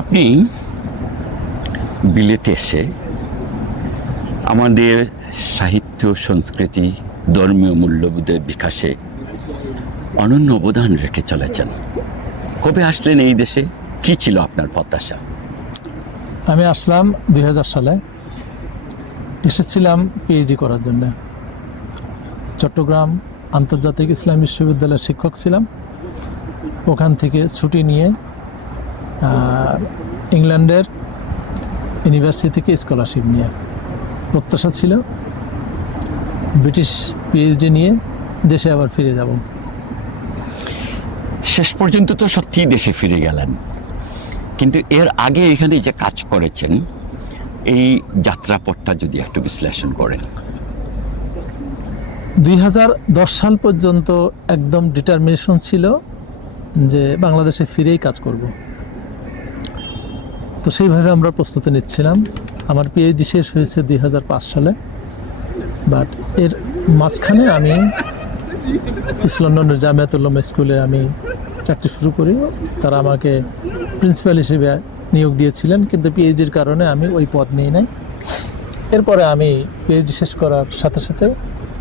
আপনি বিলেতে এসে আমাদের সাহিত্য, সংস্কৃতি, ধর্মীয় মূল্যবোধের বিকাশে অনন্য অবদান রেখে চলেছেন। কবে আসলেন এই দেশে? কি ছিল আপনার প্রত্যাশা? আমি আসলাম দুই হাজার সালে। এসেছিলাম পিএইচডি করার জন্য। চট্টগ্রাম আন্তর্জাতিক ইসলাম বিশ্ববিদ্যালয়ের শিক্ষক ছিলাম। ওখান থেকে ছুটি নিয়ে ইংল্যান্ডের ইউনিভার্সিটি থেকে স্কলারশিপ নিয়ে প্রত্যাশা ছিল। ব্রিটিশ পিএইচডি নিয়ে দেশে আবার ফিরে যাব। শেষ পর্যন্ত তো সত্যিই দেশে ফিরে গেলেন। কিন্তু এর আগে এখানে যে কাজ করেছেন এই যাত্রাপথটা যদি একটু বিশ্লেষণ করেন। দুই হাজার দশ সাল পর্যন্ত একদম ডিটারমিনেশন ছিল যে বাংলাদেশে ফিরেই কাজ করব। তো সেইভাবে আমরা প্রস্তুতি নিচ্ছিলাম। আমার পিএইচডি শেষ হয়েছে দুই হাজার পাঁচ সালে। বাট এর মাঝখানে আমি ইস্ট লন্ডনের জামিয়াতুল্লাম স্কুলে আমি চাকরি শুরু করি। তারা আমাকে প্রিন্সিপাল হিসেবে নিয়োগ দিয়েছিলেন, কিন্তু পিএইচডির কারণে আমি ওই পদ নিই নাই। এরপরে আমি পিএইচডি শেষ করার সাথে সাথে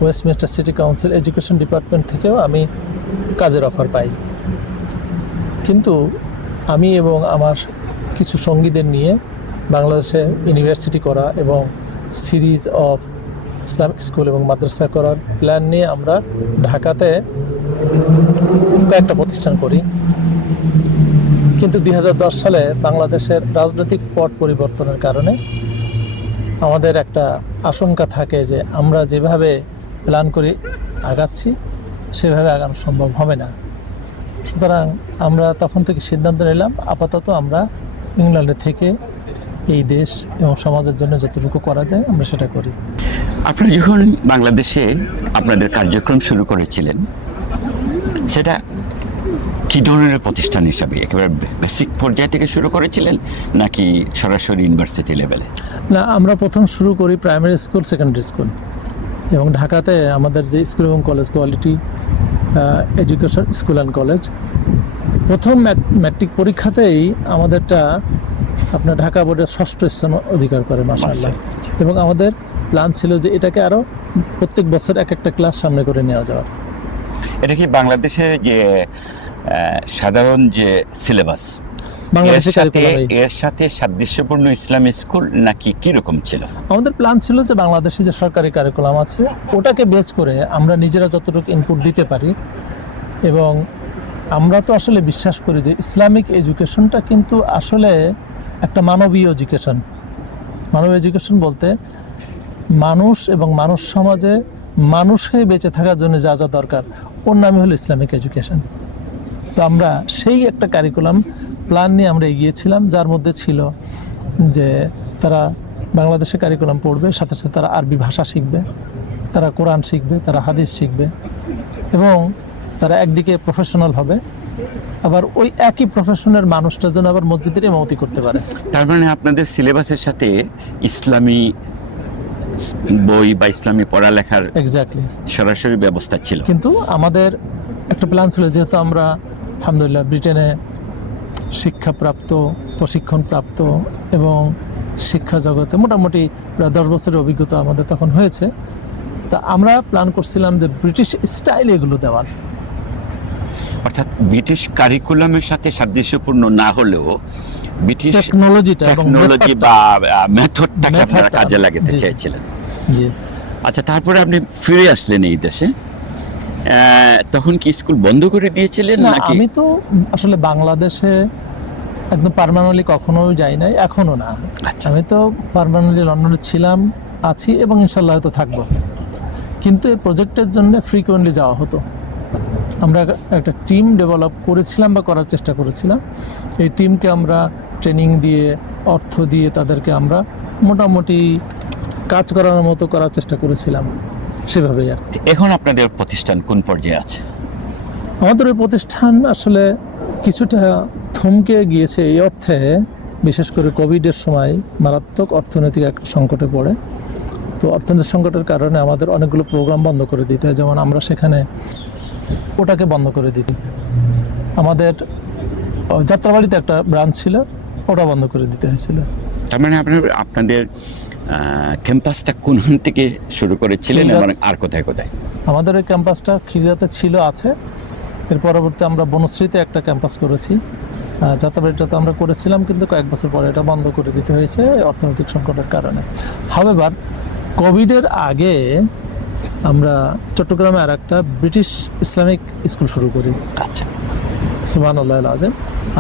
Westminster city council education department থেকেও আমি কাজের অফার পাই। কিন্তু আমি এবং আমার কিছু সঙ্গীদের নিয়ে বাংলাদেশে ইউনিভার্সিটি করা এবং সিরিজ অফ ইসলামিক স্কুল এবং মাদ্রাসা করার প্ল্যান নিয়ে আমরা ঢাকাতে কয়েকটা প্রতিষ্ঠান করি। কিন্তু দু হাজার দশ সালে বাংলাদেশের রাজনৈতিক পট পরিবর্তনের কারণে আমাদের একটা আশঙ্কা থাকে যে আমরা যেভাবে প্ল্যান করে আগাচ্ছি, সেভাবে আগানো সম্ভব হবে না। সুতরাং আমরা তখন থেকে সিদ্ধান্ত নিলাম, আপাতত আমরা ইংল্যান্ডে থেকে এই দেশ এবং সমাজের জন্য যতটুকু করা যায় আমরা সেটা করি। আপনারা যখন বাংলাদেশে আপনাদের কার্যক্রম শুরু করেছিলেন সেটা কি ধরনের প্রতিষ্ঠান হিসাবে? একেবারে বেসিক পর্যায় থেকে শুরু করেছিলেন নাকি সরাসরি ইউনিভার্সিটি লেভেলে না আমরা প্রথম শুরু করি প্রাইমারি স্কুল সেকেন্ডারি স্কুল এবং ঢাকাতে আমাদের যে স্কুল এবং college quality education school and college প্রথম ম্যাট্রিক পরীক্ষাতেই আমাদেরটা আপনার ঢাকা বোর্ডের ষষ্ঠ স্থান অধিকার করে মাসাল্লাহ এবং আমাদের প্ল্যান ছিল যে এটাকে আরও প্রত্যেক বছর এক একটা ক্লাস সামনে করে নেওয়া যাওয়ার। এটা কি বাংলাদেশে যে সাধারণ যে সিলেবাস এর সাথে এর সাথে সাদৃশ্যপূর্ণ ইসলামী স্কুল নাকি কি রকম ছিল? আমাদের প্ল্যান ছিল যে বাংলাদেশে যে সরকারি কারিকুলাম আছে ওটাকে বেচ করে আমরা নিজেরা যতটুকু ইনপুট দিতে পারি এবং আমরা তো আসলে বিশ্বাস করি যে ইসলামিক এডুকেশনটা কিন্তু আসলে একটা মানবীয় এডুকেশন। মানবীয় এডুকেশন বলতে মানুষ এবং মানুষ সমাজে মানুষ হয়ে বেঁচে থাকার জন্য যা যা দরকার। ওর নামই হলো ইসলামিক এডুকেশন। তো আমরা সেই একটা কারিকুলাম প্ল্যান নিয়ে আমরা এগিয়েছিলাম, যার মধ্যে ছিল যে তারা বাংলাদেশে কারিকুলাম পড়বে, সাথে সাথে তারা আরবি ভাষা শিখবে, তারা কোরআন শিখবে, তারা হাদিস শিখবে এবং তারা একদিকে প্রফেশনাল হবে আবার ওই একই প্রফেশনের মানুষটা যেন আবার মসজিদের ইমামতি করতে পারে। তার মানে আপনাদের সিলেবাসের সাথে ইসলামী বই বা ইসলামী পড়ালেখার এক্স্যাক্টলি সরাসরি ব্যবস্থা ছিল। কিন্তু আমাদের একটা প্ল্যান ছিল যেহেতু আমরা আলহামদুলিল্লাহ ব্রিটেনে শিক্ষাপ্রাপ্ত প্রশিক্ষণপ্রাপ্ত এবং শিক্ষা জগতে মোটামুটি প্রায় দশ বছরের অভিজ্ঞতা আমাদের তখন হয়েছে। তা আমরা প্ল্যান করছিলাম যে ব্রিটিশ স্টাইল এগুলো দেওয়ার। অর্থাৎ ব্রিটিশ কারিকুলামের সাথে সাদৃশ্যপূর্ণ না হলেও ব্রিটিশ টেকনোলজিটা এবং টেকনোলজি বা মেথডটাকে আপনারা কাজে লাগাতে জি। চেয়েছিলেন আচ্ছা তারপরে আপনি ফিরে আসলেন এই দেশে। তখন কি স্কুল বন্ধ করে দিয়েছিলেন নাকি? আমি তো আসলে বাংলাদেশে একদম পার্মানেন্টলি কখনো যাই নাই এখনও না। আচ্ছা। আমি তো পার্মানেন্টলি লন্ডনে ছিলাম আছি এবং ইনশাল্লাহ হয়তো থাকব। কিন্তু এই প্রজেক্টের জন্য ফ্রিকোয়েন্টলি যাওয়া হতো। আমরা একটা টিম ডেভেলপ করেছিলাম বা করার চেষ্টা করেছিলাম। এই টিমকে আমরা ট্রেনিং দিয়ে অর্থ দিয়ে তাদেরকে আমরা মোটামুটি কাজ করার মতো করার চেষ্টা করেছিলাম। সেভাবেই আর কি। এখন আপনাদের প্রতিষ্ঠান কোন পর্যায়ে আছে? আমাদের ওই প্রতিষ্ঠান আসলে কিছুটা থমকে গিয়েছে এই অর্থে বিশেষ করে কোভিডের সময় মারাত্মক অর্থনৈতিক একটা সংকটে পড়ে। তো অর্থনৈতিক সংকটের কারণে আমাদের অনেকগুলো প্রোগ্রাম বন্ধ করে দিতে হয়। যেমন আমরা সেখানে ওটাকে বন্ধ করে দিতে। আমাদের যাত্রাবাড়িতে একটা ব্রাঞ্চ ছিল ওটা বন্ধ করে দিতে হয়েছিল। তার মানে আপনার আপনাদের ক্যাম্পাসটা কোনখান থেকে শুরু করেছিলেন আর কোথায় কোথায়? আমাদের ওই ক্যাম্পাসটা খিলগাতে ছিল আছে। এর পরবর্তী আমরা বনশ্রীতে একটা ক্যাম্পাস করেছি। যাত্রাবাড়িটা তো আমরা করেছিলাম কিন্তু কয়েক বছর পরে এটা বন্ধ করে দিতে হয়েছে অর্থনৈতিক সংকটের কারণে। হাওয়েভার কোভিডের আগে আমরা চট্টগ্রামে আর একটা ব্রিটিশ ইসলামিক স্কুল শুরু করি। আচ্ছা। সুমান আল্লাহ আজম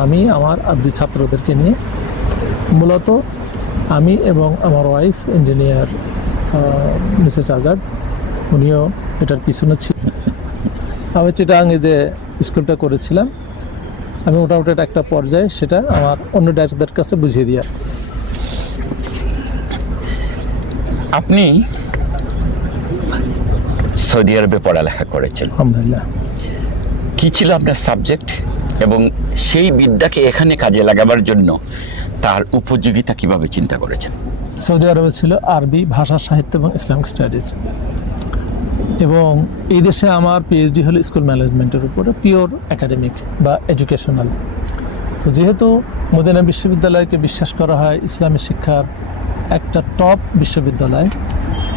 আমি আমার আর দুই ছাত্রদেরকে নিয়ে। মূলত আমি এবং আমার ওয়াইফ ইঞ্জিনিয়ার মিসেস আজাদ উনিও এটার পিছনে ছিলেন আমি চিটাঙ্গে যে স্কুলটা করেছিলাম আমি মোটামুটি একটা পর্যায়ে সেটা আমার অন্য ডাক্তারদের কাছে বুঝিয়ে দিয়া আপনি সৌদি আরবে পড়ালেখা করেছেন। আলহামদুলিল্লাহ। কি ছিল আপনার সাবজেক্ট? এবং সেই বিদ্যাকে এখানে কাজে লাগাবার জন্য তার উপযোগিতা কীভাবে চিন্তা করেছেন? সৌদি আরবে ছিল আরবি ভাষা সাহিত্য এবং ইসলামিক স্টাডিজ। এবং এই দেশে আমার পিএইচডি হলো স্কুল ম্যানেজমেন্টের উপরে পিওর একাডেমিক বা এডুকেশনাল। তো যেহেতু মদিনা বিশ্ববিদ্যালয়কে বিশ্বাস করা হয় ইসলামী শিক্ষার একটা টপ বিশ্ববিদ্যালয়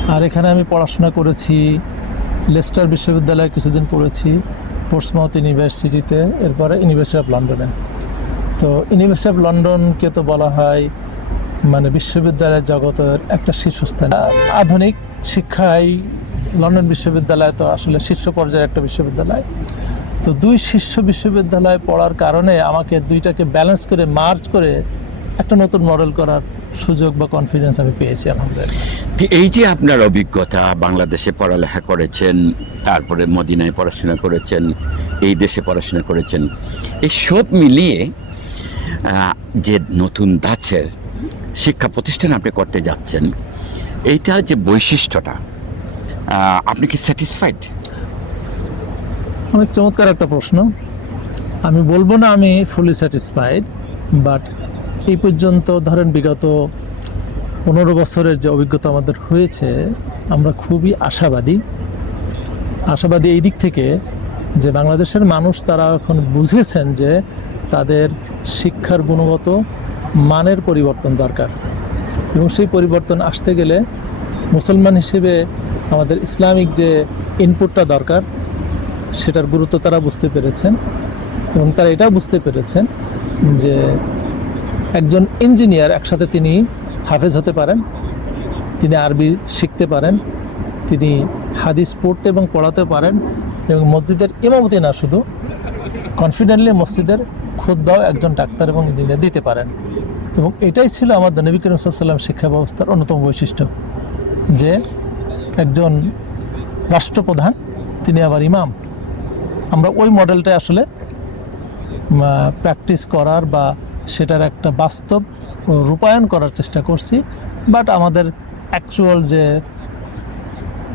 আর এখানে আমি পড়াশোনা করেছি লেস্টার বিশ্ববিদ্যালয়ে কিছুদিন পড়েছি, পোর্টসমাউথ ইউনিভার্সিটিতে, এরপরে ইউনিভার্সিটি অফ লন্ডনে। তো ইউনিভার্সিটি অফ লন্ডনকে তো বলা হয় মানে বিশ্ববিদ্যালয়ের জগতের একটা শীর্ষস্থান। আধুনিক শিক্ষায় লন্ডন বিশ্ববিদ্যালয় তো আসলে শীর্ষ পর্যায়ের একটা বিশ্ববিদ্যালয়। তো দুই শীর্ষ বিশ্ববিদ্যালয় পড়ার কারণে আমাকে দুইটাকে ব্যালেন্স করে মার্চ করে একটা নতুন মডেল করার সুযোগ বা কনফিডেন্স আমি পেয়েছি আলহামদুলিল্লাহ। এই যে আপনার অভিজ্ঞতা বাংলাদেশে পড়ালেখা করেছেন তারপরে মদিনায় পড়াশোনা করেছেন এই দেশে পড়াশোনা করেছেন এই সব মিলিয়ে যে নতুন ধাঁচের শিক্ষা প্রতিষ্ঠান আপনি করতে যাচ্ছেন এইটা যে বৈশিষ্ট্যটা আপনি কি স্যাটিসফাইড অনেক চমৎকার একটা প্রশ্ন। আমি বলব না আমি ফুলি স্যাটিসফাইড বাট এই পর্যন্ত ধরেন বিগত পনেরো বছরের যে অভিজ্ঞতা আমাদের হয়েছে, আমরা খুবই আশাবাদী। আশাবাদী এই দিক থেকে যে বাংলাদেশের মানুষ তারা এখন বুঝেছেন যে তাদের শিক্ষার গুণগত মানের পরিবর্তন দরকার। এবং সেই পরিবর্তন আসতে গেলে মুসলমান হিসেবে আমাদের ইসলামিক যে ইনপুটটা দরকার, সেটার গুরুত্ব তারা বুঝতে পেরেছেন। এবং তারা এটাও বুঝতে পেরেছেন যে একজন ইঞ্জিনিয়ার একসাথে তিনি হাফেজ হতে পারেন, তিনি আরবি শিখতে পারেন, তিনি হাদিস পড়তে এবং পড়াতে পারেন এবং মসজিদের ইমামতি না শুধু কনফিডেন্টলি মসজিদের খুদ্াও একজন ডাক্তার এবং ইঞ্জিনিয়ার দিতে পারেন। এবং এটাই ছিল আমাদের নবী করিম সাল্লাম শিক্ষা ব্যবস্থার অন্যতম বৈশিষ্ট্য, যে একজন রাষ্ট্রপ্রধান, তিনি আবার ইমাম। আমরা ওই মডেলটাই আসলে প্র্যাকটিস করার বা সেটার একটা বাস্তব রূপায়ণ করার চেষ্টা করছি। বাট আমাদের অ্যাকচুয়াল যে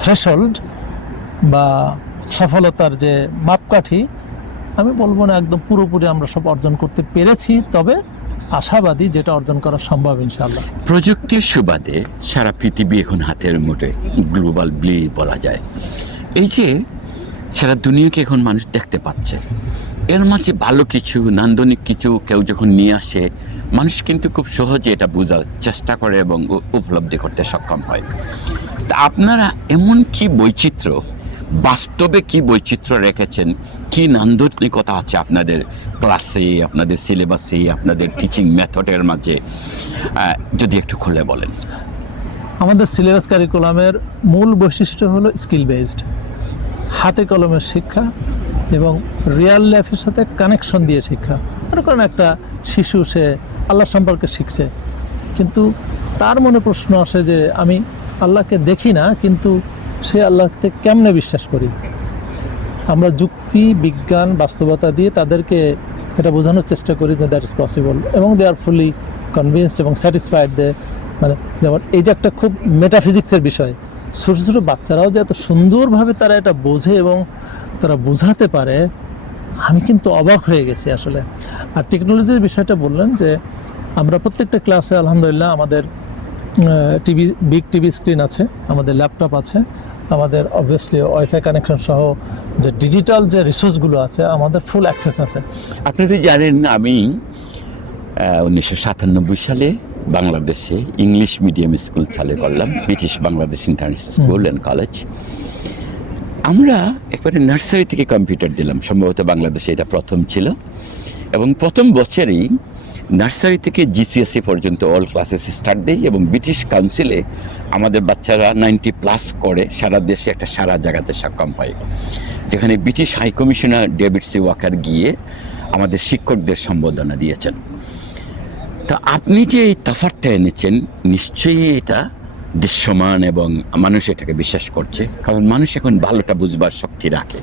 থ্রেশহোল্ড বা সফলতার যে মাপকাঠি, আমি বলব না একদম পুরোপুরি আমরা সব অর্জন করতে পেরেছি, তবে আশাবাদী যেটা অর্জন করা সম্ভব ইনশাআল্লাহ। প্রযুক্তির সুবাদে সারা পৃথিবী এখন হাতের মুঠে গ্লোবাল ব্লি বলা যায়। এই যে সারা দুনিয়াকে এখন মানুষ দেখতে পাচ্ছে এর মাঝে ভালো কিছু, নান্দনিক কিছু কেউ যখন নিয়ে আসে, মানুষ কিন্তু খুব সহজে এটা বোঝার চেষ্টা করে এবং উপলব্ধি করতে সক্ষম হয়। তা আপনারা এমন কি বৈচিত্র্য, বাস্তবে কি বৈচিত্র্য রেখেছেন? কি নান্দনিকতা আছে আপনাদের ক্লাসে, আপনাদের সিলেবাসে, আপনাদের টিচিং মেথডের মাঝে? যদি একটু খুলে বলেন। আমাদের সিলেবাস কারিকুলামের মূল বৈশিষ্ট্য হলো স্কিল বেসড হাতে কলমের শিক্ষা এবং রিয়াল লাইফের সাথে কানেকশন দিয়ে শিক্ষা। মনে করেন একটা শিশু, সে আল্লাহ সম্পর্কে শিখছে, কিন্তু তার মনে প্রশ্ন আসে যে, আমি আল্লাহকে দেখি না, কিন্তু সে আল্লাহকে কেমনে বিশ্বাস করি? আমরা যুক্তি, বিজ্ঞান, বাস্তবতা দিয়ে তাদেরকে এটা বোঝানোর চেষ্টা করি যে দ্যাট ইজ পসিবল এবং দে আর ফুলি কনভিন্সড এবং স্যাটিসফাইড দে মানে যেমন এই যে একটা খুব মেটাফিজিক্সের বিষয় ছোটো ছোটো বাচ্চারাও যে এত সুন্দরভাবে তারা এটা বোঝে এবং তারা বোঝাতে পারে, আমি কিন্তু অবাক হয়ে গেছি আসলে। আর টেকনোলজির বিষয়টা বললেন যে, আমরা প্রত্যেকটা ক্লাসে আলহামদুলিল্লাহ আমাদের টিভি বিগ টিভি স্ক্রিন আছে, আমাদের ল্যাপটপ আছে, আমাদের অবভিয়াসলি ওয়াইফাই কানেকশন সহ যে ডিজিটাল যে রিসোর্সগুলো আছে, আমাদের ফুল অ্যাক্সেস আছে। আপনি তো জানেন আমি উনিশশো সাতানব্বই সালে বাংলাদেশে ইংলিশ মিডিয়াম স্কুল চালু করলাম British Bangladesh international school and college আমরা একবারে নার্সারি থেকে কম্পিউটার দিলাম সম্ভবত বাংলাদেশে এটা প্রথম ছিল। এবং প্রথম বছরেই নার্সারি থেকে জিসিএসসি E পর্যন্ত অল ক্লাসেস স্টার্ট দেই এবং ব্রিটিশ কাউন্সিলে আমাদের বাচ্চারা নাইনটি প্লাস করে সারা দেশে একটা সারা জায়গাতে সক্ষম হয়। যেখানে British high commissioner David C Walker গিয়ে আমাদের শিক্ষকদের সম্বোধনা দিয়েছেন। তা আপনি যে এই তাফারটা এনেছেন, নিশ্চয়ই এটা দৃশ্যমান এবং মানুষ এটাকে বিশ্বাস করছে। কারণ মানুষ এখন ভালোটা বুঝবার শক্তি রাখে।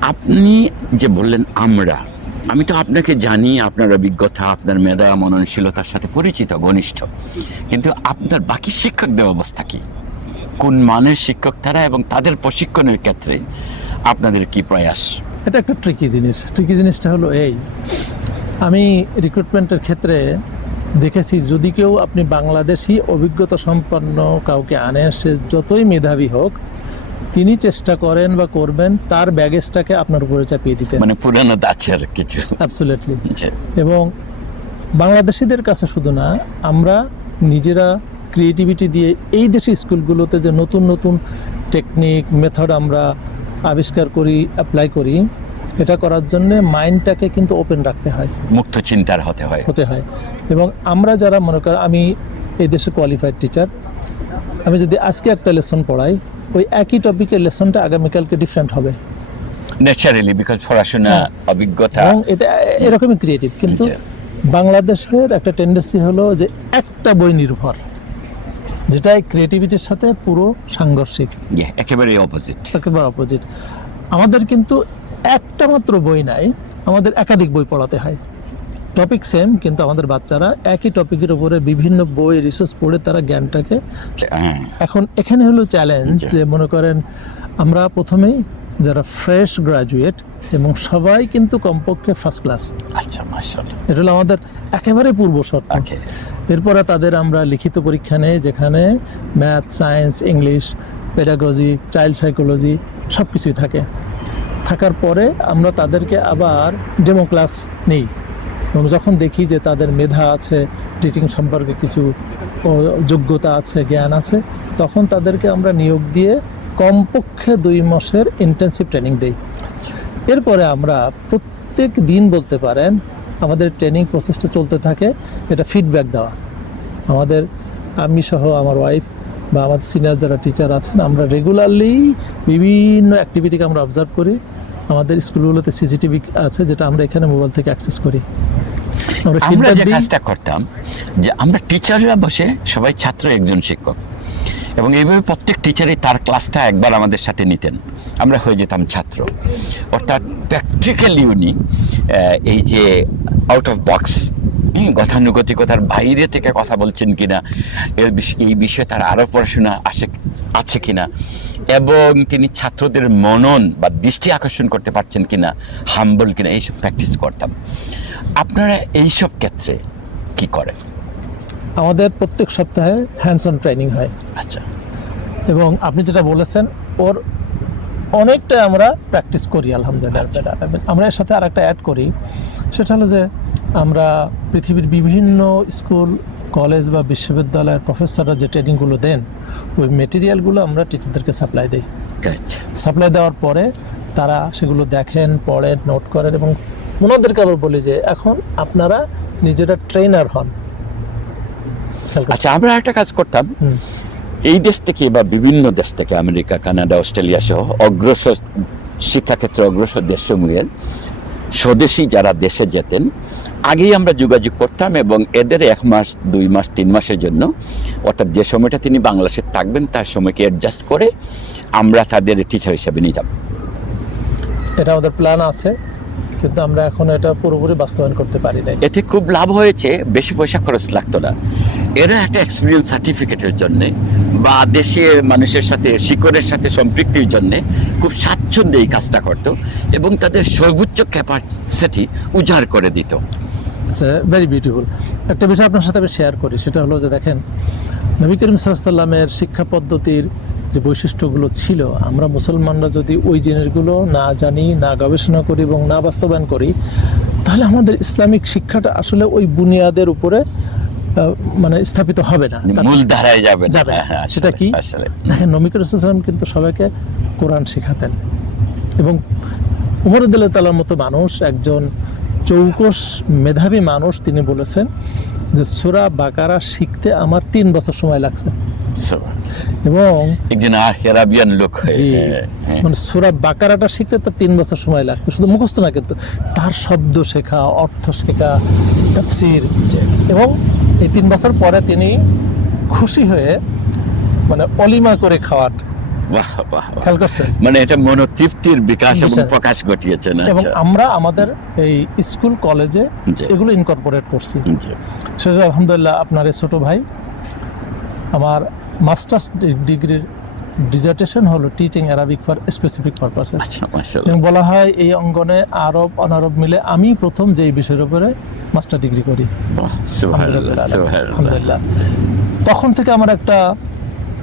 আপনি যে বললেন আমরা, আমি তো আপনাকে জানি, আপনার অভিজ্ঞতা, আপনার মেধা, মননশীলতার সাথে পরিচিত, ঘনিষ্ঠ। কিন্তু আপনার বাকি শিক্ষকদের অবস্থা কি? কোন মানের শিক্ষক তারা এবং তাদের প্রশিক্ষণের ক্ষেত্রে আপনাদের কি প্রয়াস? এটা একটা ট্রিকি জিনিস। ট্রিকি জিনিসটা হলো এই আমি রিক্রুটমেন্টের ক্ষেত্রে দেখেছি যদি কেউ আপনি বাংলাদেশি অভিজ্ঞতা সম্পন্ন কাউকে আনেন সে যতই মেধাবী হোক তিনি চেষ্টা করেন বা করবেন তার ব্যাগেজটাকে আপনার উপরে চাপিয়ে দিতে। মানে পুরানো দাচের কিছু। অ্যাবসুলেটলি এবং বাংলাদেশিদের কাছে শুধু না আমরা নিজেরা ক্রিয়েটিভিটি দিয়ে এই দেশি স্কুলগুলোতে যে নতুন নতুন টেকনিক মেথড আমরা আবিষ্কার করি অ্যাপ্লাই করি এটা করার জন্য মাইন্ডটাকে কিন্তু ওপেন রাখতে হয়। মুক্ত চিন্তার হতে হয়। হতে হয়। এবং আমরা যারা মনে কর আমি এই দেশে কোয়ালিফাইড টিচার আমি যদি আজকে একটা লেসন পড়াই ওই একই টপিকের লেসনটা আগামীকালকে ডিফারেন্ট হবে। ন্যাচারালি বিকজ পড়াশোনা হ্যাঁ। অভিজ্ঞতা। এবং এটা এরকমই ক্রিয়েটিভ কিন্তু বাংলাদেশের একটা টেন্ডেন্সি হলো যে একটা বই নির্ভর যেটা ক্রিয়েটিভিটির সাথে পুরো সাংঘর্ষিক। একেবারে অপোজিট একেবারে অপোজিট আমাদের কিন্তু একটা মাত্র বই নাই আমাদের একাধিক বই পড়াতে হয়। টপিক সেম কিন্তু আমাদের বাচ্চারা একই টপিকের উপরে বিভিন্ন বই রিসার্চ পড়ে তারা জ্ঞানটাকে হ্যাঁ। এখন এখানে হলো চ্যালেঞ্জ যে মনে করেন আমরা প্রথমেই যারা ফ্রেশ গ্রাজুয়েট এবং সবাই কিন্তু কমপক্ষে ফার্স্ট ক্লাস আচ্ছা মাশাআল্লাহ। এটা হলো আমাদের একেবারে পূর্ব শর্ত। এরপরে তাদের আমরা লিখিত পরীক্ষা নেই যেখানে math science English pedagogy child psychology সব কিছুই থাকে। থাকার পরে আমরা তাদেরকে আবার ডেমো ক্লাস নেই। এবং যখন দেখি যে তাদের মেধা আছে টিচিং সম্পর্কে কিছু যোগ্যতা আছে, জ্ঞান আছে, তখন তাদেরকে আমরা নিয়োগ দিয়ে কমপক্ষে দুই মাসের ইন্টেন্সিভ ট্রেনিং দেই। এরপরে আমরা প্রত্যেক দিন বলতে পারেন, আমাদের ট্রেনিং প্রসেসটা চলতে থাকে, এটা ফিডব্যাক দেওয়া। আমাদের আমি সহ আমার ওয়াইফ বা আমাদের সিনিয়র যারা টিচার আছেন, আমরা রেগুলারলি বিভিন্ন অ্যাক্টিভিটিকে আমরা অবজার্ভ করি। আমাদের স্কুলগুলোতে সিসিটিভি আছে যেটা আমরা এখানে মোবাইল থেকে অ্যাক্সেস করি। আমরা যে কাজটা করতাম যে আমরা টিচাররা বসে সবাই ছাত্র একজন শিক্ষক। এবং এইভাবে প্রত্যেক টিচারই তার ক্লাসটা একবার আমাদের সাথে নিতেন। আমরা হয়ে যেতাম ছাত্র। অর্থাৎ প্র্যাকটিক্যালি উনি এই যে আউট অফ বক্স গতানুগতিকতার বাইরে থেকে কথা বলছেন কিনা এর এই বিষয়ে তার আরও পড়াশোনা আসে আছে কিনা এবং তিনি ছাত্রদের মনন বা দৃষ্টি আকর্ষণ করতে পারছেন কিনা হাম্বল কিনা এইসব প্র্যাকটিস করতাম। আপনারা এইসব ক্ষেত্রে কি করেন? আমাদের প্রত্যেক সপ্তাহে হ্যান্ডস অন ট্রেনিং হয়। আচ্ছা। এবং আপনি যেটা বলেছেন ওর অনেকটা আমরা প্র্যাকটিস করি আলহামদুলিল্লাহ আমরা এর সাথে আরেকটা অ্যাড করি সেটা হলো যে আমরা পৃথিবীর বিভিন্ন স্কুল কলেজ বা বিশ্ববিদ্যালয়ের প্রফেসররা যে ট্রেনিংগুলো দেন ওই মেটেরিয়ালগুলো আমরা টিচারদেরকে সাপ্লাই দিই। সাপ্লাই দেওয়ার পরে তারা সেগুলো দেখেন পড়েন নোট করেন এবং ওনাদেরকে আবার বলি যে এখন আপনারা নিজেরা ট্রেনার হন। আচ্ছা আমরা একটা কাজ করতাম। এই দেশ থেকে বা বিভিন্ন দেশ থেকে আমেরিকা কানাডা অস্ট্রেলিয়া সহ অগ্রসর শিক্ষাক্ষেত্রে অগ্রসর দেশসমূহের স্বদেশী যারা দেশে যেতেন, আগেই আমরা যোগাযোগ করতাম এবং এদের এক মাস, দুই মাস, তিন মাসের জন্য, অর্থাৎ যে সময়টা তিনি বাংলাদেশে থাকবেন, তার সময়কে অ্যাডজাস্ট করে আমরা তাদের টিচার হিসেবে নিতাম। এটা আমাদের প্ল্যান আছে। কিন্তু আমরা এখন এটা পুরোপুরি বাস্তবায়ন করতে পারি নাই। এতে খুব লাভ হয়েছে, বেশি পয়সা খরচ লাগতো না। এরা একটা এক্সপিরিয়েন্স সার্টিফিকেটের জন্যে বা দেশের মানুষের সাথে, শিকড়ের সাথে সম্পৃক্তির জন্যে খুব স্বাচ্ছন্দ্যে এই কাজটা করতো এবং তাদের সর্বোচ্চ ক্যাপাসিটি উজাড় করে দিত। ভেরি বিউটিফুল একটা বিষয় আপনার সাথে আমি শেয়ার করি সেটা হলো যে দেখেন নবী করিম সাল্লামের শিক্ষা পদ্ধতির যে বৈশিষ্ট্যগুলো ছিল আমরা মুসলমানরা যদি ওই জিনিসগুলো না জানি না গবেষণা করি এবং না বাস্তবায়ন করি তাহলে আমাদের ইসলামিক শিক্ষাটা আসলে ওই বুনিয়াদের উপরে মানে স্থাপিত হবে না। মূল ধারায় যাবে যাবে হ্যাঁ, সেটা কি? আসলে। দেখেন নবী করিম কিন্তু সবাইকে কোরআন শেখাতেন। এবং উমরুদ্দুল্লাহ তালার মতো মানুষ একজন চৌকস মেধাবী মানুষ তিনি বলেছেন যে সুরা বাকারা শিখতে আমার তিন বছর সময় লাগছে। এবং একজন আর হেরাবিয়ান লোক। মানে সুরা বাকারাটা শিখতে তার তিন বছর সময় লাগছে। শুধু মুখস্থ না কিন্তু তার শব্দ শেখা অর্থ শেখা তফসির এবং এই তিন বছর পরে তিনি খুশি হয়ে মানে অলিমা করে খাওয়ার বাহ বাহ। খেয়াল করছেন? মানে এটা মনোতৃপ্তির বিকাশ এবং। প্রকাশ ঘটিয়েছেন এবং আচ্ছা। আমরা আমাদের এই স্কুল কলেজে এগুলো ইনকর্পোরেট করছি। সেটা আলহামদুলিল্লাহ আপনার ছোট ভাই আমার মাস্টার্স ডিগ্রির ডিজার্টেশন হলো teaching Arabic for specific purposes মাশাআল্লাহ। এবং বলা হয় এই অঙ্গনে আরব অনারব মিলে আমি প্রথম যেই বিষয়ের উপরে মাস্টার ডিগ্রি করি। বাহ সুবহানাল্লাহ সুবহানাল্লাহ। আলহামদুলিল্লাহ। তখন থেকে আমার একটা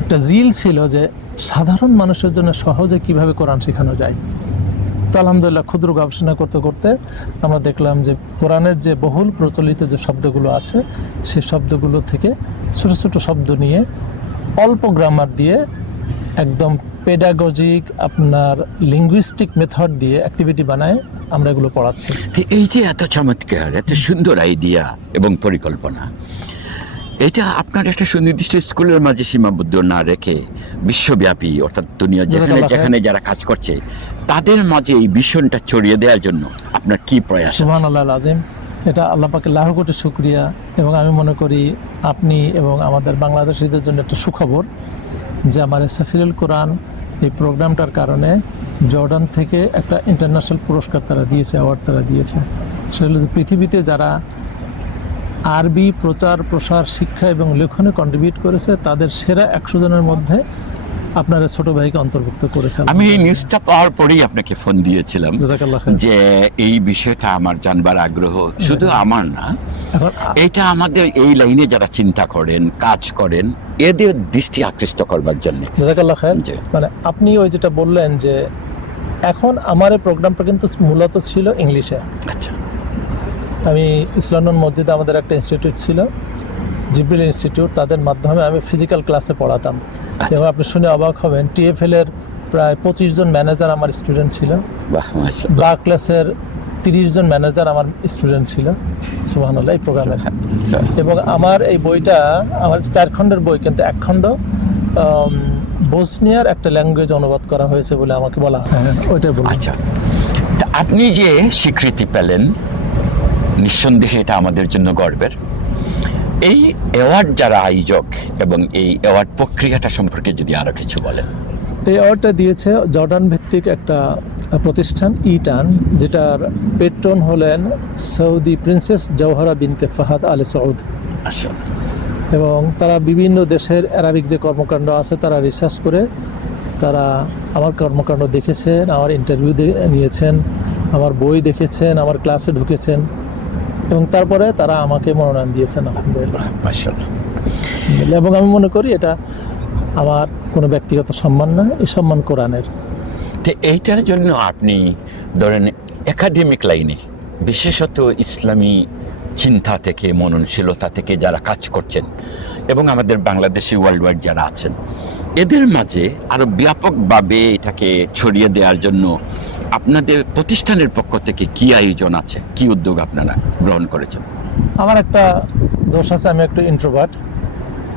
একটা জিল ছিল যে সাধারণ মানুষের জন্য সহজে কীভাবে কোরআন শেখানো যায়? তো আলহামদুলিল্লাহ, ক্ষুদ্র গবেষণা করতে করতে আমরা দেখলাম যে কোরআনের যে বহুল প্রচলিত যে শব্দগুলো আছে সেই শব্দগুলো থেকে ছোট ছোট শব্দ নিয়ে অল্প গ্রামার দিয়ে একদম পেডাগজিক আপনার লিঙ্গুইস্টিক মেথড দিয়ে অ্যাক্টিভিটি বানায় আমরা এগুলো পড়াচ্ছি। এই যে এত চমৎকার, এত সুন্দর আইডিয়া এবং পরিকল্পনা। এটা আপনার একটা সুনির্দিষ্ট স্কুলের মাঝে সীমাবদ্ধ না রেখে বিশ্বব্যাপী অর্থাৎ দুনিয়া যেখানে যেখানে যারা কাজ করছে তাদের মাঝে এই ভীষণটা ছড়িয়ে দেওয়ার জন্য আপনার কি প্রয়াস আছে? সুবহান আল্লাহ আজিম এটা আল্লাহ পাকে লাখ কোটি শুক্রিয়া এবং আমি মনে করি আপনি এবং আমাদের বাংলাদেশিদের জন্য একটা সুখবর যে আমার সাফিরুল কোরআন এই প্রোগ্রামটার কারণে জর্ডান থেকে একটা ইন্টারন্যাশনাল পুরস্কার তারা দিয়েছে অ্যাওয়ার্ড তারা দিয়েছে সেটা হলো পৃথিবীতে যারা আরবি প্রচার প্রসার শিক্ষা এবং লেখনে কন্ট্রিবিউট করেছে তাদের সেরা একশো জনের মধ্যে আপনারা ছোট ভাইকে অন্তর্ভুক্ত করেছে। আমি এই নিউজটা পাওয়ার পরেই আপনাকে ফোন দিয়েছিলাম যে এই বিষয়টা আমার জানবার আগ্রহ শুধু আমার না এটা আমাদের এই লাইনে যারা চিন্তা করেন কাজ করেন এদের দৃষ্টি আকৃষ্ট করবার জন্য। জাজাকাল্লাহ জি। মানে আপনি ওই যেটা বললেন যে এখন আমার এই প্রোগ্রামটা কিন্তু মূলত ছিল ইংলিশে আচ্ছা। আমি ইসলামন মসজিদে আমাদের একটা ইনস্টিটিউট ছিল জিব্রিল ইনস্টিটিউট তাদের মাধ্যমে আমি ফিজিক্যাল ক্লাসে পড়াতাম। এবং আপনি শুনে অবাক হবেন টিএফএল এর প্রায় পঁচিশ জন ম্যানেজার আমার স্টুডেন্ট ছিল। বা ক্লাসের তিরিশ জন ম্যানেজার আমার স্টুডেন্ট ছিল সুবাহান্লাহ এই প্রোগ্রামের আচ্ছা। এবং আমার এই বইটা আমার চার খণ্ডের বই কিন্তু এক খণ্ড বোসনিয়ার একটা ল্যাঙ্গুয়েজ অনুবাদ করা হয়েছে বলে আমাকে বলা হয়। হ্যাঁ, ওইটাই বললাম আচ্ছা। আপনি যে স্বীকৃতি পেলেন নিঃসন্দেহে এটা আমাদের জন্য গর্বের। এই অ্যাওয়ার্ড যারা আয়োজক এবং এই অ্যাওয়ার্ড প্রক্রিয়াটা সম্পর্কে যদি আরও কিছু বলেন। এই অ্যাওয়ার্ডটা দিয়েছে জর্ডান ভিত্তিক একটা প্রতিষ্ঠান ইটান যেটার পেট্রন হলেন Saudi princess Jawhara bint Fahad Al Saud. আচ্ছা। এবং তারা বিভিন্ন দেশের অ্যারাবিক যে কর্মকাণ্ড আছে তারা রিসার্চ করে তারা আমার কর্মকাণ্ড দেখেছেন আমার ইন্টারভিউ নিয়েছেন আমার বই দেখেছেন আমার ক্লাসে ঢুকেছেন। এবং তারপরে তারা আমাকে মনোনয়ন দিয়েছেন আলহামদুলিল্লাহ। মাশাআল্লাহ। এবং আমি মনে করি এটা আমার কোনো ব্যক্তিগত সম্মান না এই সম্মান কোরআনের। তো এইটার জন্য আপনি ধরেন একাডেমিক লাইনে বিশেষত ইসলামী চিন্তা থেকে মননশীলতা থেকে যারা কাজ করছেন এবং আমাদের বাংলাদেশি ওয়ার্ল্ড ওয়াইড যারা আছেন এদের মাঝে আরও ব্যাপকভাবে এটাকে ছড়িয়ে দেওয়ার জন্য আপনাদের প্রতিষ্ঠানের পক্ষ থেকে কি আয়োজন আছে? কি উদ্যোগ আপনারা গ্রহণ করেছেন? আমার একটা দোষ আছে আমি একটু ইন্ট্রোভার্ট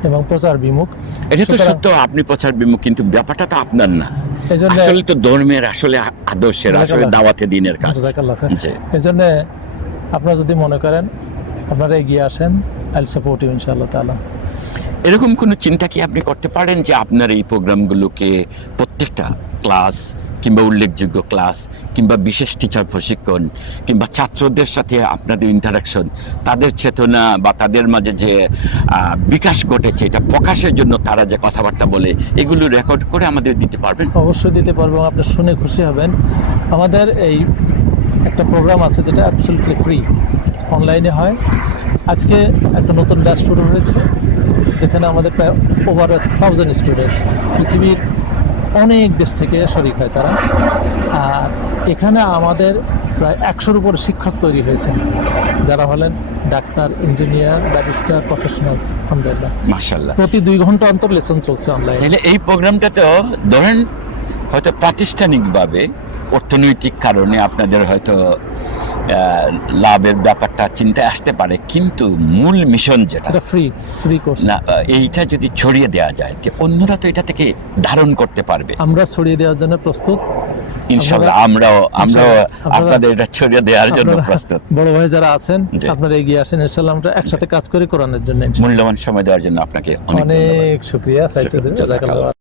এবং প্রচার বিমুখ। এটা তো সত্য আপনি প্রচার বিমুখ কিন্তু ব্যাপারটা তো আপনার না। আসলে তো ধর্মের আসলে আদর্শের আসলে দাওয়াতে দিনের কাজ। জাযাকাল্লাহ খায়ের। এই জন্যে আপনারা যদি মনে করেন আপনারা এগিয়ে আসেন আইল সাপোর্ট ইউ ইনশাআল্লাহ তালা এরকম কোনো চিন্তা কি আপনি করতে পারেন যে আপনার এই প্রোগ্রামগুলোকে প্রত্যেকটা ক্লাস কিংবা উল্লেখযোগ্য ক্লাস কিংবা বিশেষ টিচার প্রশিক্ষণ কিংবা ছাত্রদের সাথে আপনাদের ইন্টারাকশন তাদের চেতনা বা তাদের মাঝে যে বিকাশ ঘটেছে এটা প্রকাশের জন্য তারা যে কথাবার্তা বলে এগুলো রেকর্ড করে আমাদের দিতে পারবেন? অবশ্যই দিতে পারব আপনি শুনে খুশি হবেন। আমাদের এই একটা প্রোগ্রাম আছে যেটা অ্যাবসলিউটলি ফ্রি অনলাইনে হয়। আজকে একটা নতুন ব্যাচ শুরু হয়েছে যেখানে আমাদের প্রায় ওভার থাউজেন্ড স্টুডেন্টস পৃথিবীর অনেক দেশ থেকে শরিক হয় তারা। আর এখানে আমাদের প্রায় একশোর উপর শিক্ষক তৈরি হয়েছেন যারা হলেন ডাক্তার ইঞ্জিনিয়ার ব্যারিস্টার প্রফেশনালস আলহামদুলিল্লাহ। মাশাল্লাহ প্রতি দুই ঘণ্টা অন্তর লেসন চলছে অনলাইনে তাহলে এই প্রোগ্রামটা তো ধরেন হয়তো প্রাতিষ্ঠানিকভাবে অর্থনৈতিক কারণে আপনাদের হয়তো লাভের ব্যাপারটা চিন্তায় আসতে পারে কিন্তু মূল মিশন যেটা ফ্রি ফ্রি কোর্স না এইটা যদি ছড়িয়ে দেওয়া যায় যে অন্যরা তো এটা থেকে ধারণ করতে পারবে। আমরা ছড়িয়ে দেওয়ার জন্য প্রস্তুত। ইনশাল্লাহ আমরাও আমরাও আপনাদের এটা ছড়িয়ে দেওয়ার জন্য প্রস্তুত। বড় ভাই যারা আছেন আপনারা এগিয়ে আসেন আমরা একসাথে কাজ করে কোরআনের জন্য মূল্যবান সময় দেওয়ার জন্য আপনাকে অনেক শুক্রিয়া সাইদ চৌধুরী